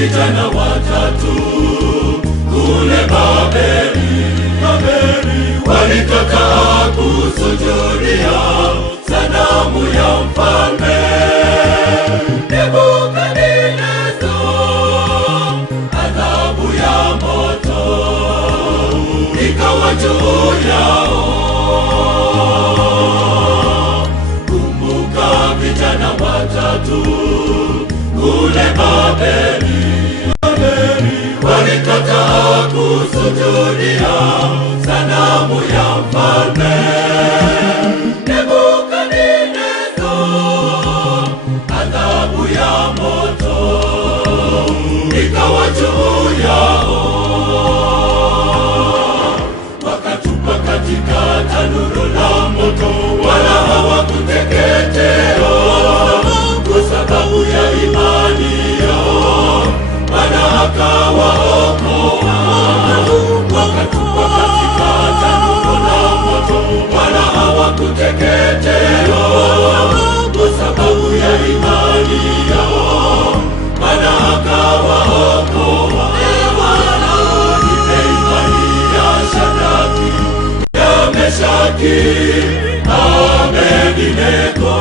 vijana watatu kule Babeli, walikataa kusujudia sanamu ya mfalme Nebukadneza. Adhabu ya moto ikawa juu yao. Kumbuka vijana watatu kule Babeli, walikataa kusujudia sanamu ya mfalme Nebukadneza. Adhabu ya moto ikawa juu yao. Wakatupwa katika tanuru la moto, wala hawakuteketea kwa sababu ya imani yao. Bwana akawaokoa. Wakatupwa katika tanuru la moto, wala hawakuteketea kwa sababu ya imani yao. Bwana akawaokoa. Nipe imani ya Shadraka, ya Meshaki, Abednego.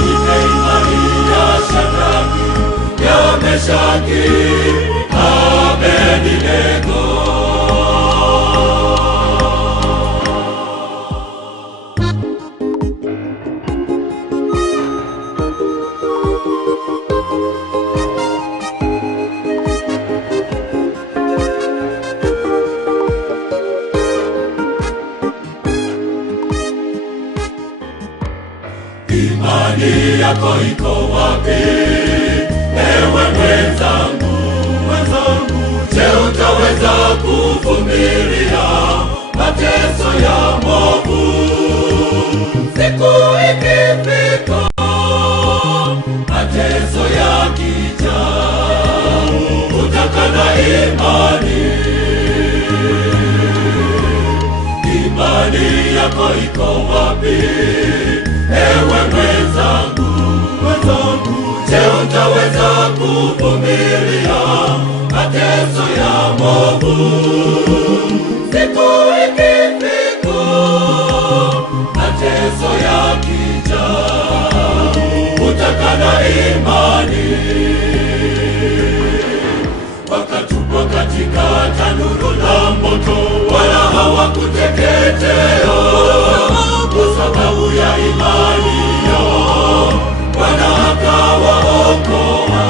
Nipe imani ya Shadraka, ya Meshaki, Abednego. Imani yako iko wapi, ewe mwenzangu? Je, utaweza kuvumilia mateso ya movu? Siku ikifika, mateso yakija, utakana imani. Imani yako iko wapi, ewe mwenzangu? Je, utaweza kuvumilia mateso ya movu? Siku ikifika, mateso yakija, utakana imani. Wakatupwa katika tanuru la moto, wala hawakuteketea kwa sababu ya imani yao. Bwana akawaokoa.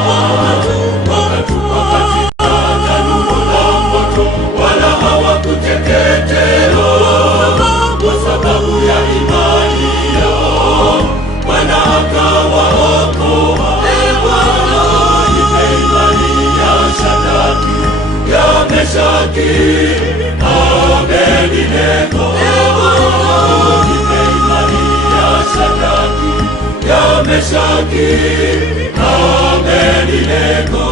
Wakatupwa katika tanuru la moto, wala hawakuteketea kwa sababu ya imani yao. Bwana akawaokoa. Nipe imani ya Shadraka, ya Meshaki, Abednego. Nipe imani ya Shadraka, ya Meshaki, Abednego.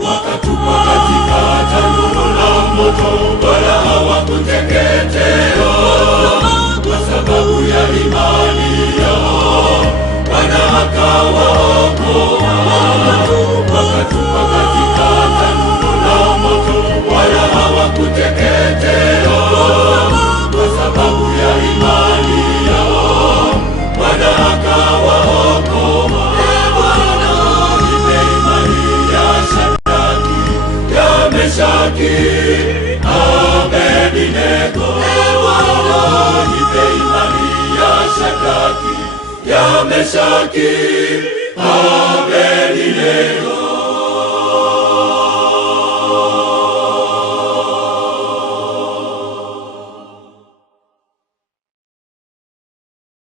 Wakatupwa katika tanuru la moto, wala hawakuteketea kwa sababu ya imani yao. Bwana akawaokoa. Wakatupwa katika tanuru la moto, wala hawakuteketea kwa sababu ya imani yao. Bwana akawaokoa. Meshaki, Abednego. Nipe imani ya Shadraka, ya Meshaki, Abednego.